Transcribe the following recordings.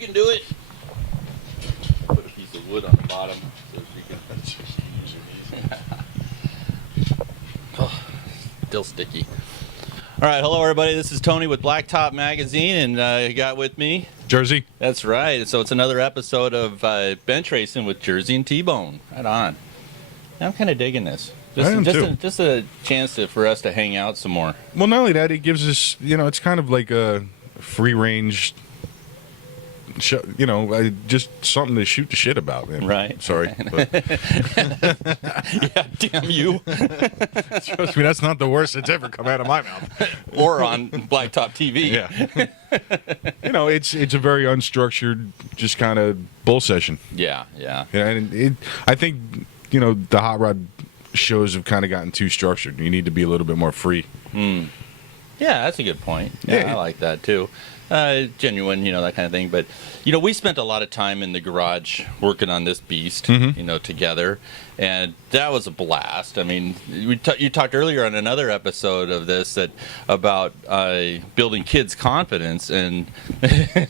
can do it. Put a piece of wood on the bottom so she can use her knees. Oh, still sticky. All right, hello everybody. This is Tony with Blacktop Magazine, and you got with me Jerzy. That's right. So it's another episode of Benchracing with Jerzy and T Bone. Right on. I'm kind of digging this. Just a chance for us to hang out some more. Well, not only that, it gives us, it's kind of like a free range show, just something to shoot the shit about, man. Right. Sorry. But. Yeah, damn you. Trust me, that's not the worst that's ever come out of my mouth. Or on Blacktop TV. Yeah. It's a very unstructured, just kind of bull session. Yeah. And I think, the hot rod shows have kind of gotten too structured. You need to be a little bit more free. Yeah, that's a good point. Yeah, I like that too. Genuine, that kind of thing. But, we spent a lot of time in the garage working on this beast, together. And that was a blast. I mean, you talked earlier on another episode of this about building kids' confidence, and it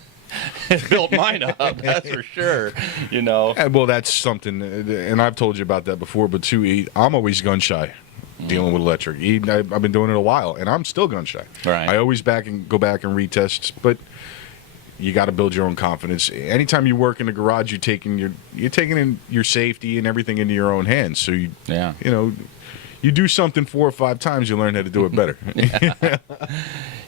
built mine up, that's for sure, Well, that's something, and I've told you about that before, but too, I'm always gun shy. Dealing with electric. I've been doing it a while, and I'm still gun shy. Right. I always go back and retest, but you got to build your own confidence. Anytime you work in the garage, you're taking in your safety and everything into your own hands. So you do something 4 or 5 times, you learn how to do it better.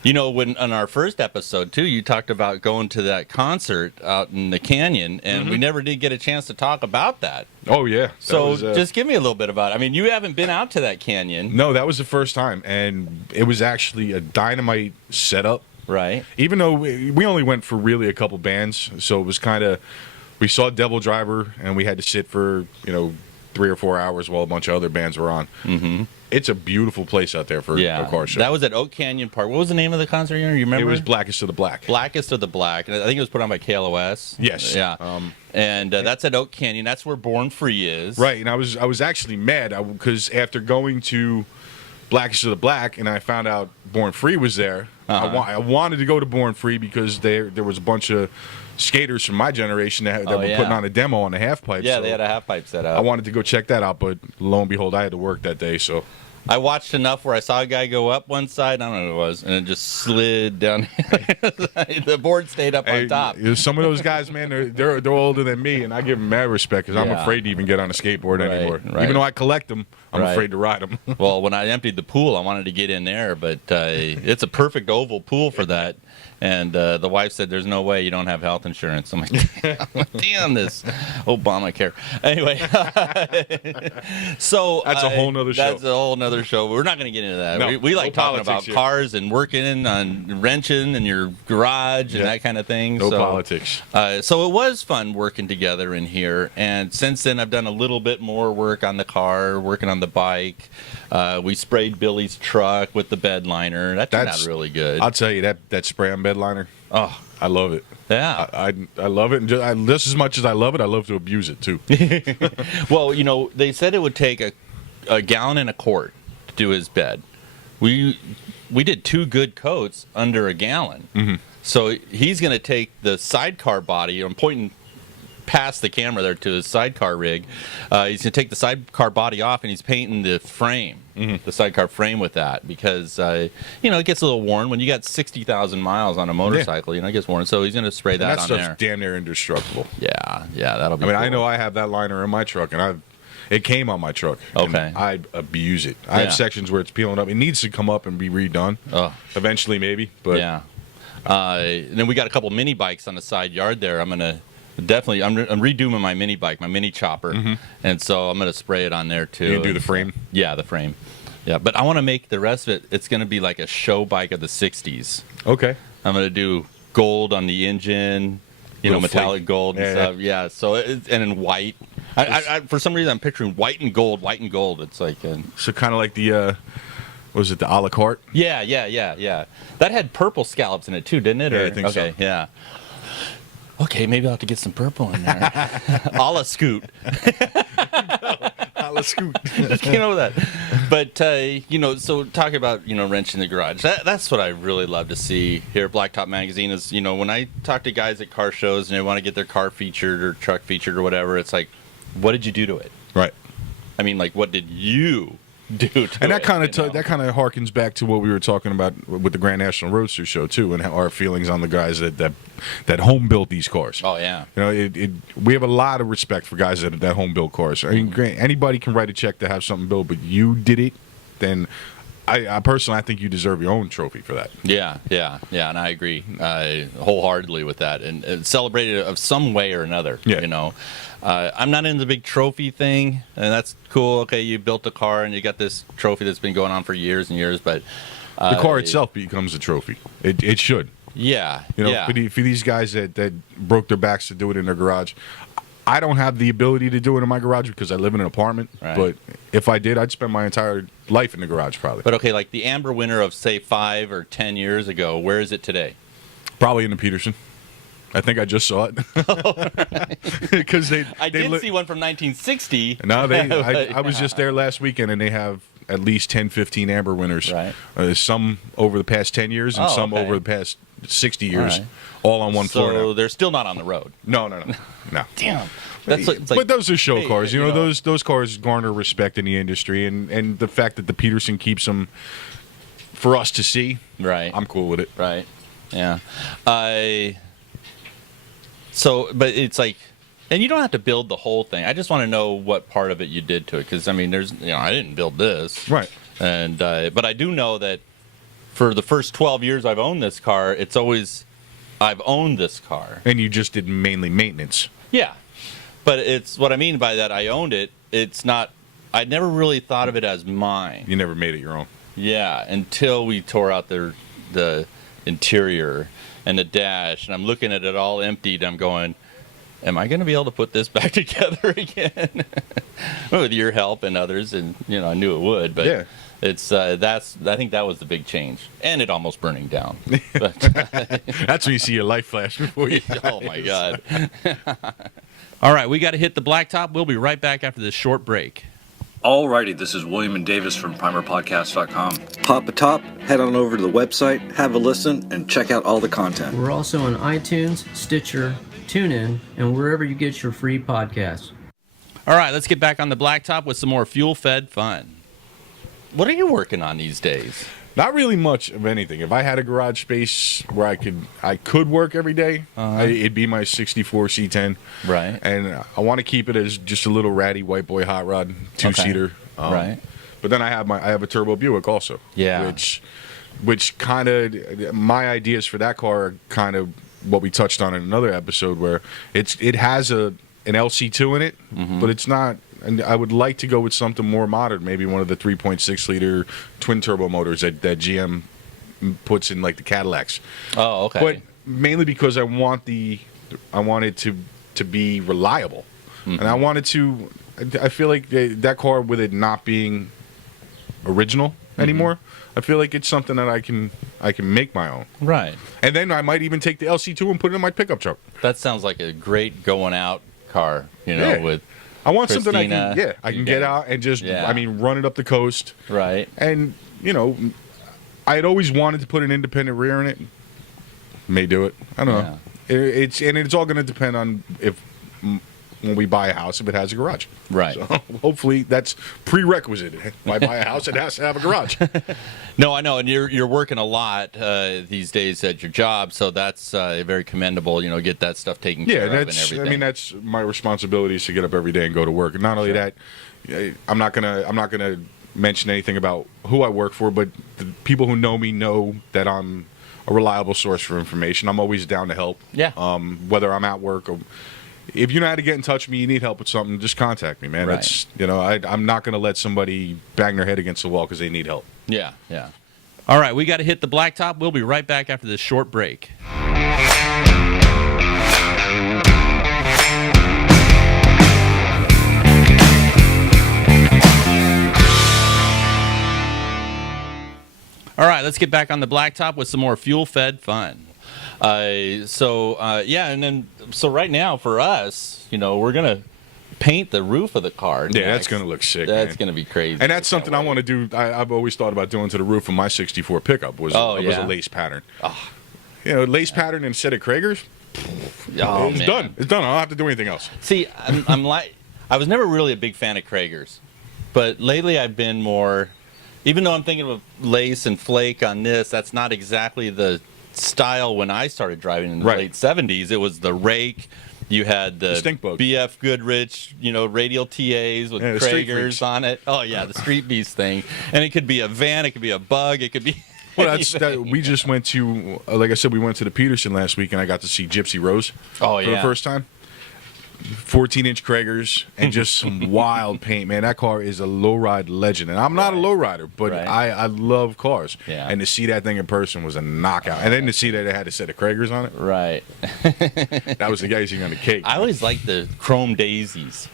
When on our first episode too, you talked about going to that concert out in the canyon, and we never did get a chance to talk about that. Oh yeah. So just give me a little bit about it. I mean, you haven't been out to that canyon. No, that was the first time, and it was actually a dynamite setup. Right. Even though we only went for really a couple bands, so it was kind of, we saw Devil Driver, and we had to sit for 3 or 4 hours while a bunch of other bands were on. Mm-hmm. It's a beautiful place out there for a car show. That was at Oak Canyon Park. What was the name of the concert? You remember? It was Blackest of the Black. Blackest of the Black. And I think it was put on by KLOS. Yes. Yeah. And that's at Oak Canyon. That's where Born Free is. Right. And I was actually mad because after going to Blackest of the Black and I found out Born Free was there, I wanted to go to Born Free because there was a bunch of skaters from my generation that were putting on a demo on the half pipe. Yeah, so they had a half pipe set up. I wanted to go check that out, but lo and behold, I had to work that day, so I watched enough where I saw a guy go up one side, I don't know what it was, and it just slid down. The board stayed up on top. Some of those guys, man, they're older than me, and I give them mad respect because I'm afraid to even get on a skateboard anymore. Right. Even though I collect them, I'm afraid to ride them. Well, when I emptied the pool, I wanted to get in there, but it's a perfect oval pool for that. And the wife said, "There's no way you don't have health insurance." I'm like, "Damn this Obamacare." Anyway, so that's a whole nother show. That's a whole nother show. We're not going to get into that. No, we like talking about here. cars and working on wrenching in your garage and that kind of thing. No politics. So it was fun working together in here. And since then, I've done a little bit more work on the car, working on the bike. We sprayed Billy's truck with the bed liner. That turned out really good. I'll tell you, that spray on bed liner, I love it. Yeah. I love it. And just as much as I love it, I love to abuse it, too. Well, they said it would take a gallon and a quart to do his bed. We did 2 good coats under a gallon. Mm-hmm. So he's going to take the sidecar body. I'm pointing past the camera there to his sidecar rig. He's going to take the sidecar body off, and he's painting the frame, the sidecar frame with that, because it gets a little worn when you got 60,000 miles on a motorcycle. It gets worn, so he's going to spray that on there. That stuff's damn near indestructible. Yeah, that'll be. I mean, cool. I know I have that liner in my truck, and it came on my truck. Okay. I abuse it. I have sections where it's peeling up. It needs to come up and be redone. Eventually, maybe. But yeah. And then we got a couple mini bikes on the side yard there. I'm redoing my mini bike, my mini chopper, and so I'm gonna spray it on there too. You do the frame? Yeah, the frame. Yeah, but I want to make the rest of it. It's gonna be like a show bike of the '60s. Okay. I'm gonna do gold on the engine, metallic gold and stuff. Yeah. So and in white. I for some reason I'm picturing white and gold. It's like so kind of like the. Was it the a la carte? Yeah. That had purple scallops in it too, didn't it? Yeah, I think so. Okay, yeah. Okay, maybe I'll have to get some purple in there. A la Scoot. A Let's scoot. Just can't over that. But so talking about wrenching the garage. That's what I really love to see here at Blacktop Magazine. Is when I talk to guys at car shows and they want to get their car featured or truck featured or whatever, it's like, what did you do to it? Right. I mean, like, what did you do to and that it? kind of that kind of harkens back to what we were talking about with the Grand National Roadster show too, and our feelings on the guys that home built these cars. Oh yeah. We have a lot of respect for guys that home built cars. I mean, anybody can write a check to have something built, but you did it, then I personally, I think you deserve your own trophy for that. Yeah, and I agree wholeheartedly with that, and celebrate it of some way or another. Yeah. I'm not in the big trophy thing, and that's cool. Okay, you built a car and you got this trophy that's been going on for years and years, but the car itself becomes a trophy. It should. Yeah. For these guys that broke their backs to do it in their garage. I don't have the ability to do it in my garage because I live in an apartment. Right. But if I did, I'd spend my entire life in the garage probably. But okay, like the Amber winner of say 5 or 10 years ago, where is it today? Probably in the Peterson. I think I just saw it. Because I did see one from 1960. No, I was just there last weekend, and they have at least 10, 15 Amber winners. Right. Some over the past 10 years and some over the past 60 years, all on one floor now. So they're still not on the road. No. Damn. But those are show cars. Those cars garner respect in the industry, and the fact that the Peterson keeps them for us to see, right? I'm cool with it. Right. Yeah. But it's like, and you don't have to build the whole thing. I just want to know what part of it you did to it, because I mean, I didn't build this, right? And but I do know that for the first 12 years I've owned this car, I've owned this car. And you just did mainly maintenance. Yeah. But it's what I mean by that. I owned it. It's not. I never really thought of it as mine. You never made it your own. Yeah, until we tore out the interior and the dash, and I'm looking at it all emptied. I'm going, am I going to be able to put this back together again? With your help and others, and I knew it would. But yeah. It's I think that was the big change, and it almost burning down. But, that's when you see your life flash before you. Oh my God! All right, we got to hit the blacktop. We'll be right back after this short break. Alrighty, this is William and Davis from PrimerPodcast.com. Pop a top, head on over to the website, have a listen, and check out all the content. We're also on iTunes, Stitcher, TuneIn, and wherever you get your free podcasts. All right, let's get back on the blacktop with some more fuel-fed fun. What are you working on these days? Not really much of anything. If I had a garage space where I could work every day, it'd be my 64 C10. Right. And I want to keep it as just a little ratty white boy hot rod, 2-seater. Okay. Right. But then I have a turbo Buick also. Yeah. Which kind of, my ideas for that car are kind of what we touched on in another episode, where it has an LC2 in it, but it's not. And I would like to go with something more modern, maybe one of the 3.6 liter twin turbo motors that GM puts in like the Cadillacs. Oh, okay. But mainly because I want it to be reliable, and I feel like that car, with it not being original anymore, I feel like it's something that I can make my own. Right. And then I might even take the LC2 and put it in my pickup truck. That sounds like a great going out car, with. I want Christina, something I can get out and just, run it up the coast. Right. And, I had always wanted to put an independent rear in it. May do it. I don't know. It's all going to depend on when we buy a house, if it has a garage. Right. So hopefully that's prerequisite. If I buy a house, it has to have a garage. No, I know, and you're working a lot these days at your job, so that's very commendable. Get that stuff taken care of and everything. I mean, that's my responsibility, is to get up every day and go to work. And not only that, I'm not gonna mention anything about who I work for, but the people who know me know that I'm a reliable source for information. I'm always down to help. Yeah. Whether I'm at work or. If you know how to get in touch with me, you need help with something, just contact me, man. Right. I'm not going to let somebody bang their head against the wall because they need help. Yeah. All right, we got to hit the blacktop. We'll be right back after this short break. All right, let's get back on the blacktop with some more fuel-fed fun. And then right now for us, we're gonna paint the roof of the car. Yeah, that's going to look sick. That's going to be crazy. And that's something I want to do. I've always thought about doing to the roof of my 64 pickup was a lace pattern. Oh. You know, lace pattern instead of Krager's. Oh, It's man. done. It's done. I don't have to do anything else. See, I'm like, I was never really a big fan of Krager's, but lately I've been more. Even though I'm thinking of lace and flake on this, that's not exactly the style when I started driving in the late 70s. It was the rake. You had the stink bug. BF Goodrich, radial TAs with Kragers on it. Oh, yeah, the Street Beast thing. And it could be a van, it could be a bug, it could be... Well, we just went to, like I said, we went to the Peterson last week, and I got to see Gypsy Rose for the first time. 14-inch Kragers and just some wild paint, man. That car is a lowride legend, and I'm not a lowrider, but I love cars. Yeah. And to see that thing in person was a knockout. And then to see that it had a set of Kragers on it, Right. that was the icing on the cake. I always liked the chrome daisies.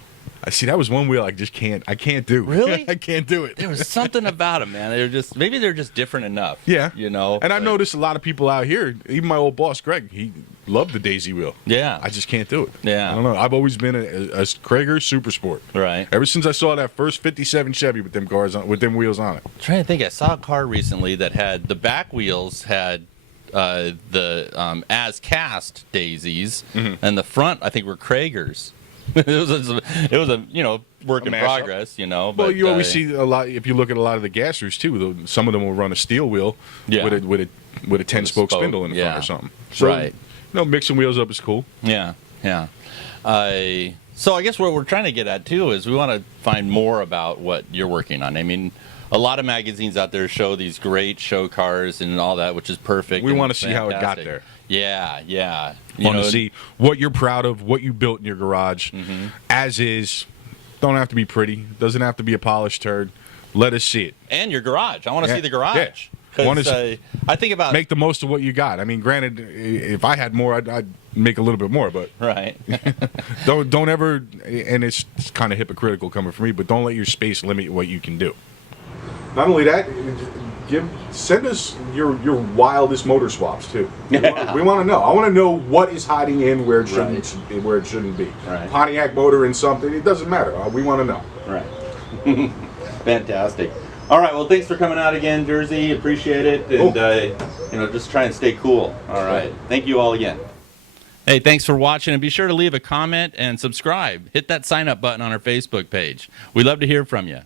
I see that was one wheel I can't do. Really? I can't do it. There was something about them, man. Maybe they're just different enough. Yeah. And I've noticed a lot of people out here, even my old boss, Greg, he loved the daisy wheel. Yeah. I just can't do it. Yeah. I don't know. I've always been a Krager Super Sport. Right. Ever since I saw that first 57 Chevy with them wheels on it. I'm trying to think. I saw a car recently that had the back wheels had the as cast daisies, and the front I think were Kragers. it was a work in progress, Well, But, you always see a lot. If you look at a lot of the gassers too, some of them will run a steel wheel with a 10-spoke spindle in the front or something. So, mixing wheels up is cool. Yeah. So I guess what we're trying to get at too is we want to find more about what you're working on. I mean, a lot of magazines out there show these great show cars and all that, which is perfect. We want to see how it got there. Yeah. Want to see what you're proud of, what you built in your garage, as is. Don't have to be pretty. Doesn't have to be a polished turd. Let us see it. And your garage. I want to see the garage. Yeah. I think about make the most of what you got. I mean, granted, if I had more, I'd make a little bit more. But don't ever. And it's kind of hypocritical coming from me, but don't let your space limit what you can do. Not only that, send us your wildest motor swaps too. We want to know. I want to know what is hiding in where it shouldn't be. Right. Pontiac motor in something. It doesn't matter. We want to know. Right. Fantastic. All right. Well, thanks for coming out again, Jerzy. Appreciate it. And just try and stay cool. All right. Thank you all again. Hey, thanks for watching, and be sure to leave a comment and subscribe. Hit that sign up button on our Facebook page. We'd love to hear from you.